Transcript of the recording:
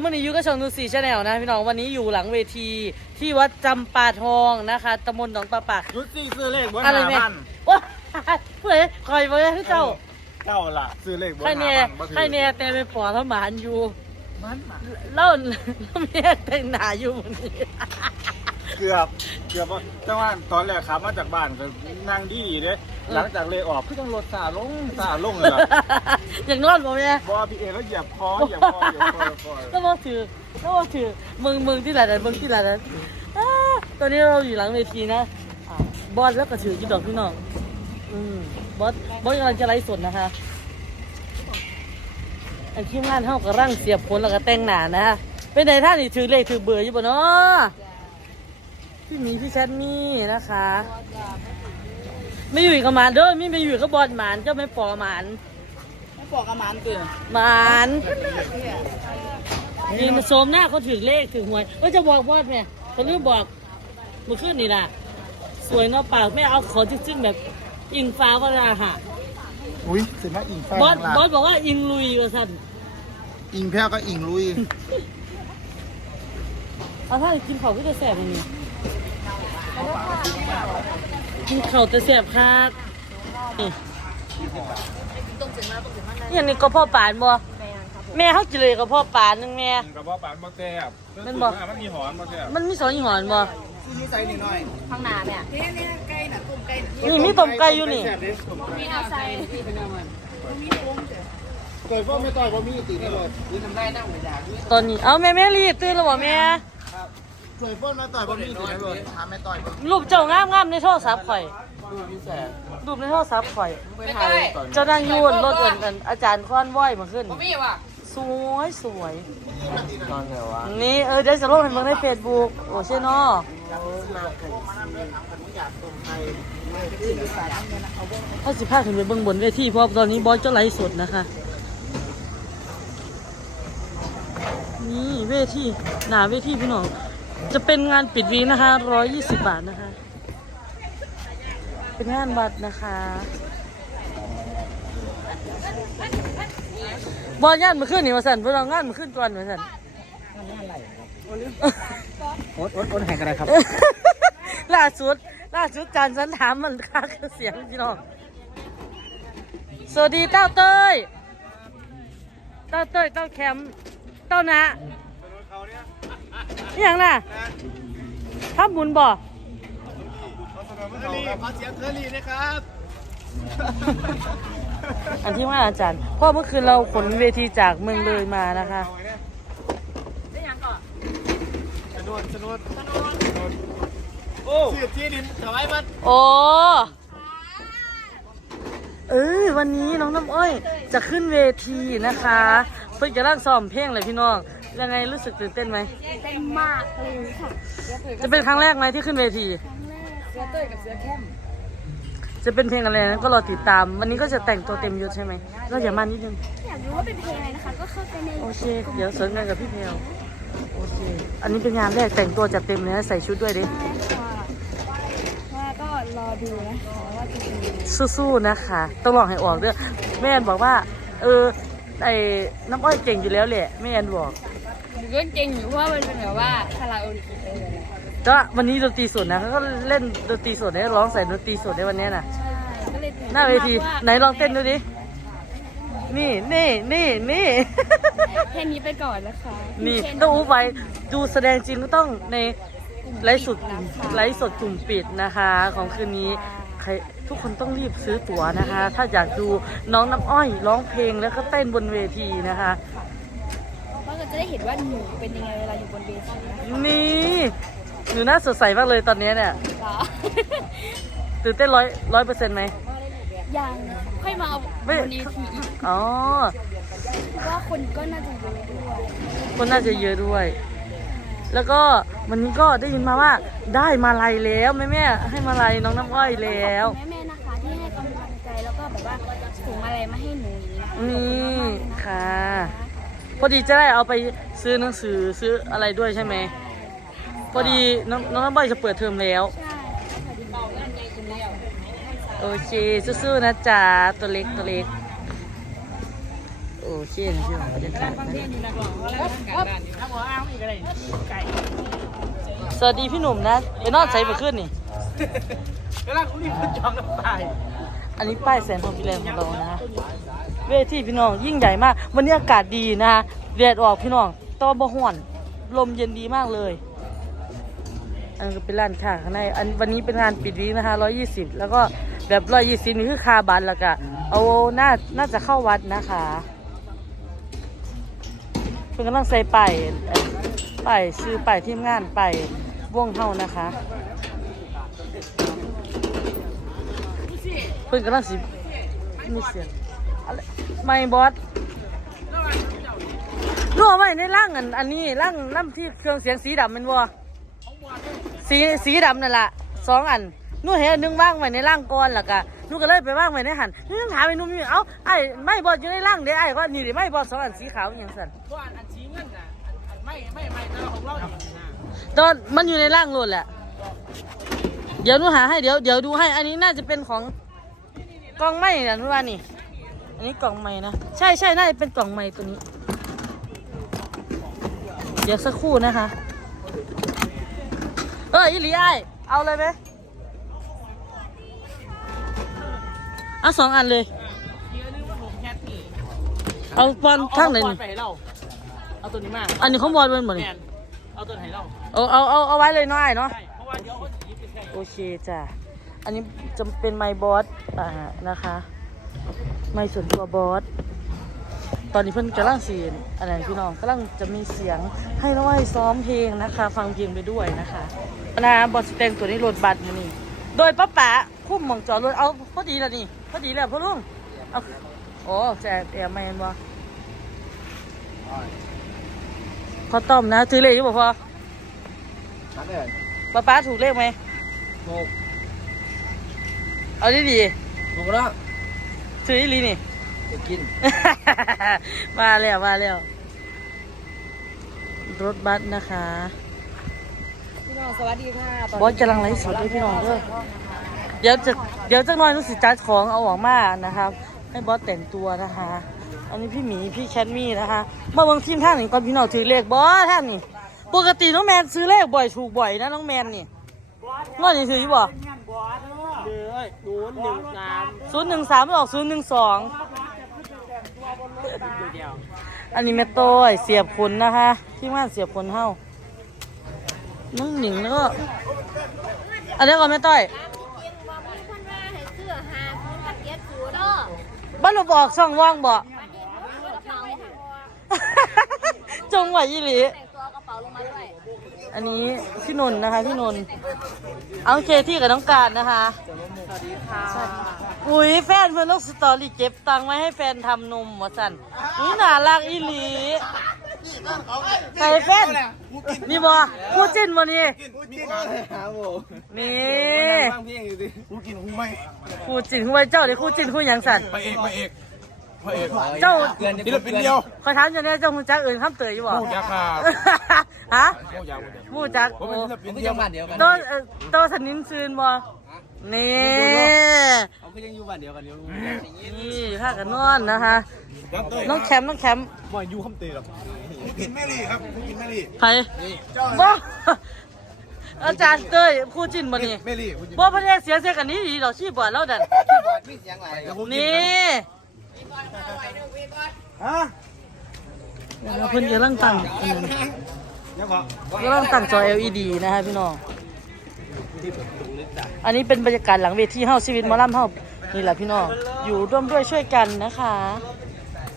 เมื่อนี้อยู่กับช่องนูสี่ชาแนลนะพี่น้องวันนี้อยู่หลังเวทีที่วัดจำปาทองนะคะตำบลหนองปลาปากยุดซี่ซื้อเลขบนอะไรหาเนี่ยพันว้าเพื่อนคอยมาให้เจ้าเจ้าล่ะซื้อเลขบนให้หาแน่พันบ่ถือให้แน่แต่ไปปอทหมานอยู่มันมา เล่าแล้วแม่แต่งหนาอยู่วันนี้ เกือบเกือบว่าแต่ว่าตอนแรกขับมาจากบ้านก็นั่งดีเด้หลังจากเลขออกคือต้องรถสาลงสาลงเลยล่ะอย่างนอนบ่แม่บอพี่เอแล้วเหยียบคอเหยียบคอเหยียบคอเหยียบคอก็บอกถือก็บอกถือมึงมึงที่ไหนนั้นมึงที่ไหนนั้นอ้าตอนนี้เราอยู่หลังเวทีนะอ่าบอสแล้วก็ถือกี่ดอกพี่น้องอืมบอสบอสกำลังจะไลฟ์สดนะคะอันที่งานเท่ากับร่างเสียบผลแล้วก็แต่งหนานะเป็นไงท่านนี่ถือเลขถือเบอร์อยู่บ่เนาะ พี่หมีพี่แชทนี่นะคะ ไม่อยู่กับหมานเด้อไม่ไปอยู่กับบอลหมานเจ้าไม่ปอหมานไม่บอกกับมันเกินหมานยินโสมหน้าเขาถือเลขถือหวยก็จะบอกบอดเนี่ยเขาลืมบอกเมื่อคืนนี่ล่ะ สวยเนาะปากไม่เอาขอจิ้งๆแบบอิงฟ้าวราหะอุ้ยสิมาอิงแฟนบอสล่ะบอสบอกว่าอิงลุยว่าสั่นอิงแพ้วก็อิงลุย เอาถ้ากินเขาวก็จะแสบอย่างนี้ กินเขาวจะแสบคักนี่อย่างนี้ก็พ่อปานบ่แม่เขากินเลยกับพ่อปานนึงแม่กับว่าปานบ่แซ่บมันบ่ มันมีหอนบ่แซ่บมันมีสองยี่ห้อบ่ซื้อนี่ใส่นิดหน่อยข้างหน้าเนี่ยเนี่ยเนี่ยไก่น่ะตุ่มไก่น่ะนี่มีต้มไก่อยู่นี่แซ่บเด้มีเอาใส่เกิดว่าไม่ต่อยว่ามีตีนี่เลยนี่ทำได้นั่งไม่ได้ตอนนี้ เอาแม่แม่รีบตื่นแล้วบ่แม่ สวยฟ้นมาต่อยว่ามีตีนี่เลยทำไม่ต่อยรูปเจ้างามงามๆในโทรศัพท์ข่อยมีแสบรูปในโทรศัพท์ข่อยไม่ไก่เจ้านั่งอยูนรถเอินเอินอาจารย์ค้อนว้อยมาขึ้นมีว่ะสวยสวย ตอนไหนวะนี่เออเดี๋ยวจะลงให้มึงในเฟซบุ๊กโอ้ใช่เนาะเขาสิพาขึ้นไปเบิ่งบนเวทีเพราะตอนนี้บอสเจ้าไลฟ์สดนะคะ นี่เวทีหนาเวทีพี่น้อง จะเป็นงานปิดวีคนะคะร้อยยี่สิบบาทนะคะ เป็นงานบัตรนะคะบอลงานมาขึ้นนี่มาสั่นเพื่อนเอางานมาขึ้นก่อนมาสั่นโอ๊ตโอ๊ตโอ๊ตแห่งอะไรครับ ล่าสุด ล่าสุดจานฉันถามมันค่าคือเสียงพี่น้องสวัสดีเต้าเต้ย เต้าเต้ย เต้าแคมป์เต้านะ นี่ยังน่ะทับหมุนบ่ขอเสียงเคอรี่นะครับอันที่ว่าอาจารย์เพราะเมื่อคืนเราขนเวทีจากเมืองเลยมานะคะได้ยังก่อนสนุนสนุนโอ้เสียที่ดินถวายมันโอ้เอ้ยวันนี้น้องน้ำอ้อยจะขึ้นเวทีนะคะเพิ่งจะร่างซ้อมเพลงเลยพี่น้อง ยังไงรู้สึกตื่นเต้นไหม เต็มมากเลยค่ะจะเป็นครั้งแรกไหมที่ขึ้นเวที เสือเต้ยกับเสือเข้มจะเป็นเพลงอะไรนั้นก็รอติดตาม วันนี้ก็จะแต่งตัวเต็มยศใช่ไหมเราอย่ามานิดนึง อยากรู้ว่าเป็นเพลงอะไรนะคะ ก็เข้าไปในโอเค เดี๋ยวสนงานกับพี่เพลโอเค อันนี้เป็นงานแรกแต่งตัวจัดเต็มเลยนะใส่ชุดด้วยดิค่ะว่าก็รอดูนะคะว่าจะเป็นยังไงสู้ๆนะคะ ต้องลองให้ออกด้วยแม่แอนบอกว่า เออไอ้น้ำอ้อยเก่งอยู่แล้วแหละแม่แอนบอกห นูก็เก่งอยู่เพราะว่ามันเป็นแบบว่าคาราโอเกะเลยนะก็วันนี้ดนตรีสดนะเขาก็เล่นดนตรีสดได้ร้องใส่ดนตรีสดในวันนี้นะใช่ก็เลยตื่หน้าเวทีไหนลองเต้นดูดิ นี่นี่นี่นี่เพลงนี้ไปก่อนนะคะนี่ต้องอู้ไปดูแสดงจริงก็ต้องในไลฟ์สดไลฟ์สดกลุ่มปิดนะคะ ของคืนนี้ใครทุกคนต้องรีบซื้อตั๋วนะคะ ถ้าอยากดูน้องน้ำอ้อยร้องเพลงแล้วก็เต้นบนเวทีนะคะเพราะเรา จะได้เห็นว่าหนูเป็นยังไงเวลาอยู่บนเวทีนะคะนี่หนูน่าสดใสมากเลยตอนนี้เนี่ยเหรอ ตื่นเต้นร้อยร้อยเปอร์เซ็นต์ไหมยังค่อยมาเอาบไม่นเวทีอีกอ๋อ เพราะว่าคนก็น่าจะเยอะด้วยคนน่าจะเยอะด้วย แล้วก็วันนี้ก็ได้ยินมาว่าได้มาลัยแล้วแม่แม่ๆให้มาลัยน้องน้ำอ้อยแล้วแม่แม่ๆนะคะที่ให้กำลังใจแล้วก็แบบว่าส่งอะไรมาให้หนูอย่างนี้นะคะนี่ค่ะ พอดีจะได้เอาไปซื้อหนังสือซื้ออะไรด้วยใช่ไหมพอดีน้องน้องน้ำอ้อยจะเปิดเทอมแล้วใช่พอดีเบาเรื่องในอยู่แล้ว โอเคสู้ๆนะจ๊ะตัวเล็กตัวเล็ก โอเคนะพี่น้องบรรยากาศสวัสดีพี่หนุ่มนะไปนอนใส่ไปขึ้นนี่เวลาคุณนี่คุณจองน้ำตายอันนี้ป้ายแสนทองพิเรนของเรานะ เวทีพี่น้องยิ่งใหญ่มาก วันนี้อากาศดีนะแดดออกพี่น้องตอบ่ห่วนลมเย็นดีมากเลย อันก็เป็นร้านค้าข้างในอันวันนี้เป็นงานปิดวีคนะคะ120แล้วก็แบบ120นี่คือคาบัตรแล้วก็เอาน่าน่าจะเข้าวัดนะคะเพิ่นกำลังใส่ป้ายเอ่อป้ายชื่อป้ายทีมงานป้ายวงเฮานะคะเพิ่นกำลังสิมีเสียง ไรไม่บอสนัวไว้ในร่างอันอันนี้ร่างน้ำที่เครื่องเสียงสีดำแมันบ่สีสีดำนั่นล่ะสองอันนู่นเห็นอันหนึงว่างไว้ในร่างก่อนแล้วก็นู่นก็เลยไปว่างไว้ในหันนู่นถามไอ้นุ่มนี่เอ้าไอ้ไม่บอสอยู่ในร่างเด้ไอ้ก็นี่ดิไม่บอสสองอันสีขาวอหย่างสั่นก็อันอันชี้เงินน่ะอันไม่ไม่ไม่แต่ของเราเองนะตอนมันอยู่ในร่างโลดแหละ เดี๋ยวหนูหาให้เดี๋ยวเดี๋ยวดูให้ อันนี้น่าจะเป็นของกล่องไม้นะหนูว่านี่ อันนี้กล่องไม้นะ ใช่ใช่น่าจะเป็นกล่องไม้ตัวนี้ เดี๋ยวสักครู่นะคะ เอออีหลีไอายเอาเลยไหมเอาสองอันเลยเดี๋ยวนึกว่าผมแคทนี่เอาบอลข้างไหนเอนี่ไปให้เราเอาตัวนี้มาอันนี้ของบอลเป็นหมดแมนี่นเอาตัวไหนเราเอาเอาเอาเอาไว้เลยเน้อยเนาะใช่เพราะว่าเดี๋ยวเขาจะยิบไปใกล้โอเคจ้ะ อันนี้จะเป็นไมค์บอสอ่านะคะ ไมค์ส่วนตัวบอส ตอนนี้เพิ่นกำลังเสียงอะไรพี่น้องกำลังจะมีเสียงให้น้อยซ้อมเพลงนะคะ ฟังเพลงไปด้วยนะคะนะบอสแต่งตัวนี้รถบัสมานี่ โดยป้าป๋าคุ้มหมองจอดรถเอาพอดีแล้วนี่พอดีแล้วพ่อลุงเอาโอ้แจกแอร์แมนวะพอต้อมนะถือเลขอยู่บ่พอนั่นเลยป้าป๋าถูกเลขไหมถูกเอาดีดีถูกแล้ว ๆถืออีหลีนี่จะกิน มาแล้วมาแล้ว รถบัสนะคะพี่น้องสวัสดีค่ะตอนบอสกำลังไลฟ์สดด้วยพี่น้องด้วยเดี๋ยวจะเดี๋ยวจะน้อยนุสิจัดของเอาออกมานะครับ ให้บอสแต่งตัวนะคะ อันนี้พี่หมีพี่แคทมี่นะคะมาเบิ่งทีมท่านนี่ก่อนพี่น้องถือเลขบอสท่านนี่ ปกติน้องแมนซื้อเลขบ่อยถูกบ่อยนะน้องแมนนี่งวดนี้ถืออยู่บ่เลยศู นย์หนึ่งสามศูนย์หนึ่งสามออกศูนย์หนึ่งสองเดียวอันนี้แม่โต้ยเสียบขนนะคะที่งานเสียบขนเฮาน้องหนิงแล้วก็อันนี้ก่อนแม่ต้อยว่ามีคนว่าให้ซื้อหาศูนย์กับเจ็ดศูนย์เด้อบ้านเราบอกช่องว่างบ่วันนี้ผมซื้อกระเป๋าค่ะจงไหวยี่หลีแต่งตัวกระเป๋าลงมาด้วยอันนี้พี่นนท์นะคะพี่นนท์เอาเคที่กับน้องการนะคะส วัสดีค่ะ อุ้ยแฟนเพื่อนลูกสตอรี่เก็บตังค์ไว้ให้แฟนทำนมหมดสันอุ้ยน่ารักอีหลีใครแฟนมีบ่คู่จิ้นบ่นี่มีก้อนเลยครับผมนี่ฟังเพลงอยู่ดิกูกินกูไม่คู่จิ้นคู่ไว้เจ้าเดี๋ยวคู่จิ้นคู่หยังสันพระเอกพระเอกพระเอกเจ้าศิลปินเดียวขอถามอย่างนี้เจ้าคุณจักเอื่นข้ามเตยอยู่บ่ผู้จักครับฮะผู้จักผู้จักผมโอ้เป็นศิลปินเดียวบ้านเดียวกันโตเอ่อโตสนินซืนบ่ นี่เขาก็ยังอยู่บ้านเดียวกันอยู่นี่ข้ากันนอนนะคะ น้องแคมป์น้องแคมป์บ่อยู่คำเตยหรอกกูกินแม่ลี่ครับกูกินแม่ลี่ใครบ่อาจารย์เต้ยคู่จิ้นบ่นี่แม่ลี่กูกินบ่พระเอกเสียงเสียกันนี้ดีดอกชีบบ่เราดันมีเสียงอะไรนี่ฮะเพิ่นกำลังตั้งอันนั้นยังบอกกำลังตั้งจอ LED นะคะพี่น้อง อันนี้เป็นบรรยากาศหลังเวทีเฮาชีวิตหมอลล่ำเฮานี่แหละพี่น้องอยู่ร่วมด้วยช่วยกันนะคะ